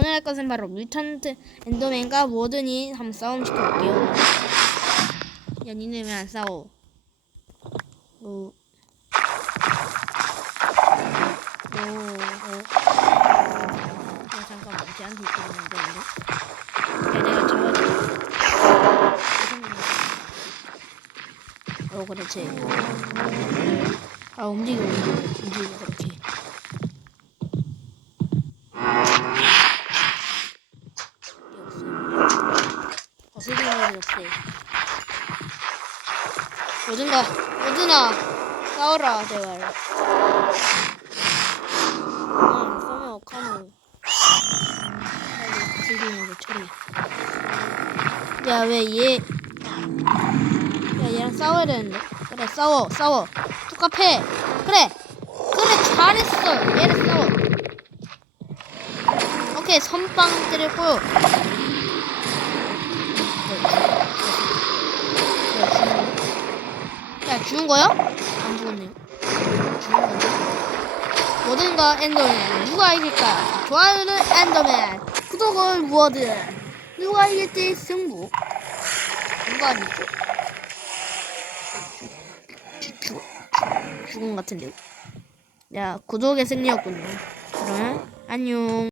오늘 할 것은 바로 뮤턴트 엔더맨과 워든이 한번 싸움 시켜볼게요. 야, 니네 왜 안 싸워? 어. 오. 오, 오. 야, 잠깐만. 쟤한테 있으면 안 되는데? 야, 내가 잡아줄게. 어, 그렇지. 아, 움직여, 움직여, 움직여, 그렇게. 거슬리는 일이 없대. 어딘가, 어디나, 싸워라, 제발. 아, 쏘면 어카노. 거슬리는 거 처리. 야, 왜 얘, 야, 얘랑 싸워야 되는데. 그래, 싸워, 싸워. 똑같해. 그래, 그래, 잘했어. 얘를 싸워. 오케이, 선빵 때렸고요. 죽은 거야? 안 죽었네요. 죽은 건데. 워든과 엔더맨 누가 이길까? 좋아요는 엔더맨, 구독은 워든. 누가 이길지 승부. 누가 이길지? 죽, 죽, 죽은 것 같은데. 야, 구독의 승리였군요. 그러면 안녕.